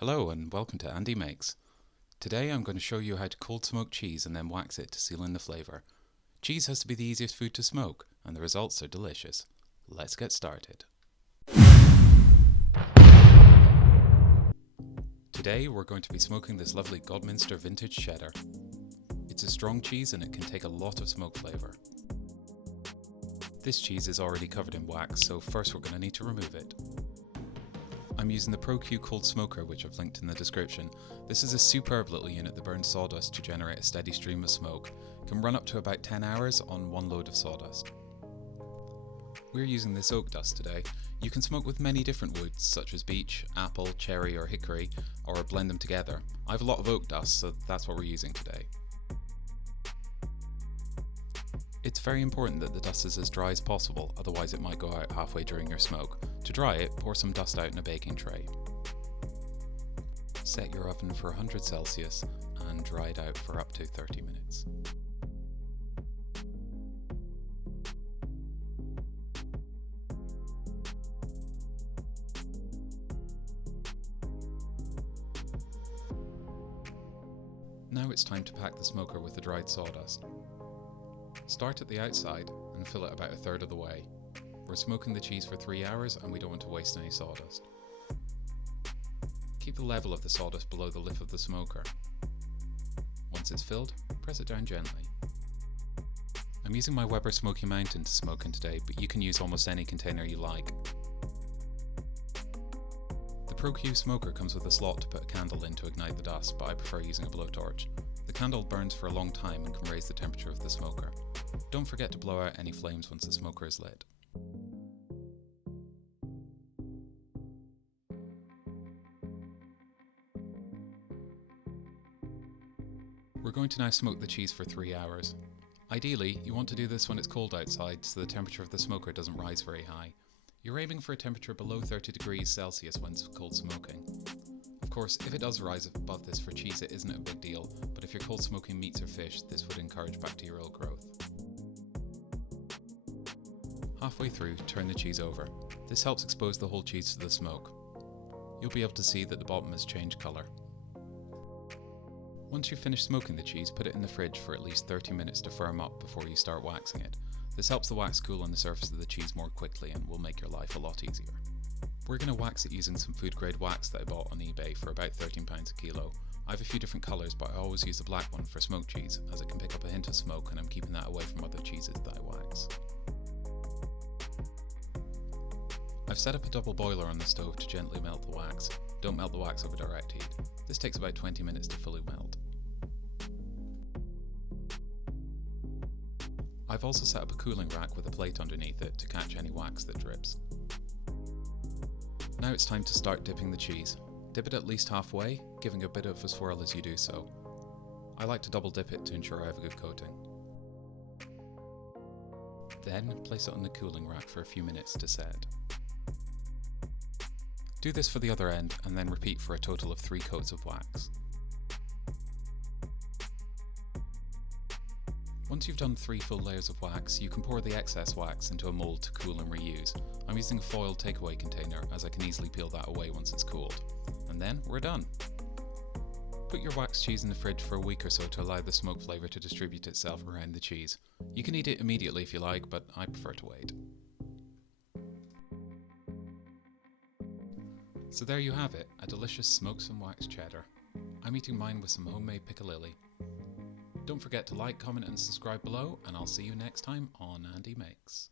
Hello and welcome to Andy Makes. Today I'm going to show you how to cold smoke cheese and then wax it to seal in the flavour. Cheese has to be the easiest food to smoke and the results are delicious. Let's get started. Today we're going to be smoking this lovely Godminster Vintage Cheddar. It's a strong cheese and it can take a lot of smoke flavour. This cheese is already covered in wax, so first we're going to need to remove it. I'm using the ProQ Cold Smoker, which I've linked in the description. This is a superb little unit that burns sawdust to generate a steady stream of smoke. It can run up to about 10 hours on one load of sawdust. We're using this oak dust today. You can smoke with many different woods, such as beech, apple, cherry or hickory, or blend them together. I have a lot of oak dust, so that's what we're using today. It's very important that the dust is as dry as possible, otherwise it might go out halfway during your smoke. To dry it, pour some dust out in a baking tray. Set your oven for 100 Celsius and dry it out for up to 30 minutes. Now it's time to pack the smoker with the dried sawdust. Start at the outside and fill it about a third of the way. We're smoking the cheese for 3 hours and we don't want to waste any sawdust. Keep the level of the sawdust below the lip of the smoker. Once it's filled, press it down gently. I'm using my Weber Smoky Mountain to smoke in today, but you can use almost any container you like. The ProQ smoker comes with a slot to put a candle in to ignite the dust, but I prefer using a blowtorch. The candle burns for a long time and can raise the temperature of the smoker. Don't forget to blow out any flames once the smoker is lit. We're going to now smoke the cheese for 3 hours. Ideally, you want to do this when it's cold outside so the temperature of the smoker doesn't rise very high. You're aiming for a temperature below 30 degrees Celsius when cold smoking. Of course, if it does rise above this for cheese, it isn't a big deal, but if you're cold smoking meats or fish, this would encourage bacterial growth. Halfway through, turn the cheese over. This helps expose the whole cheese to the smoke. You'll be able to see that the bottom has changed colour. Once you've finished smoking the cheese, put it in the fridge for at least 30 minutes to firm up before you start waxing it. This helps the wax cool on the surface of the cheese more quickly and will make your life a lot easier. We're going to wax it using some food grade wax that I bought on eBay for about £13 a kilo. I have a few different colours, but I always use the black one for smoked cheese as it can pick up a hint of smoke and I'm keeping that away from other cheeses that I wax. I've set up a double boiler on the stove to gently melt the wax. Don't melt the wax over direct heat. This takes about 20 minutes to fully melt. I've also set up a cooling rack with a plate underneath it to catch any wax that drips. Now it's time to start dipping the cheese. Dip it at least halfway, giving a bit of a swirl as you do so. I like to double dip it to ensure I have a good coating. Then place it on the cooling rack for a few minutes to set. Do this for the other end and then repeat for a total of 3 coats of wax. Once you've done 3 full layers of wax, you can pour the excess wax into a mould to cool and reuse. I'm using a foil takeaway container as I can easily peel that away once it's cooled. And then we're done. Put your wax cheese in the fridge for a week or so to allow the smoke flavour to distribute itself around the cheese. You can eat it immediately if you like, but I prefer to wait. So there you have it, a delicious smoked and waxed cheddar. I'm eating mine with some homemade piccalilli. Don't forget to like, comment and subscribe below, and I'll see you next time on Andy Makes.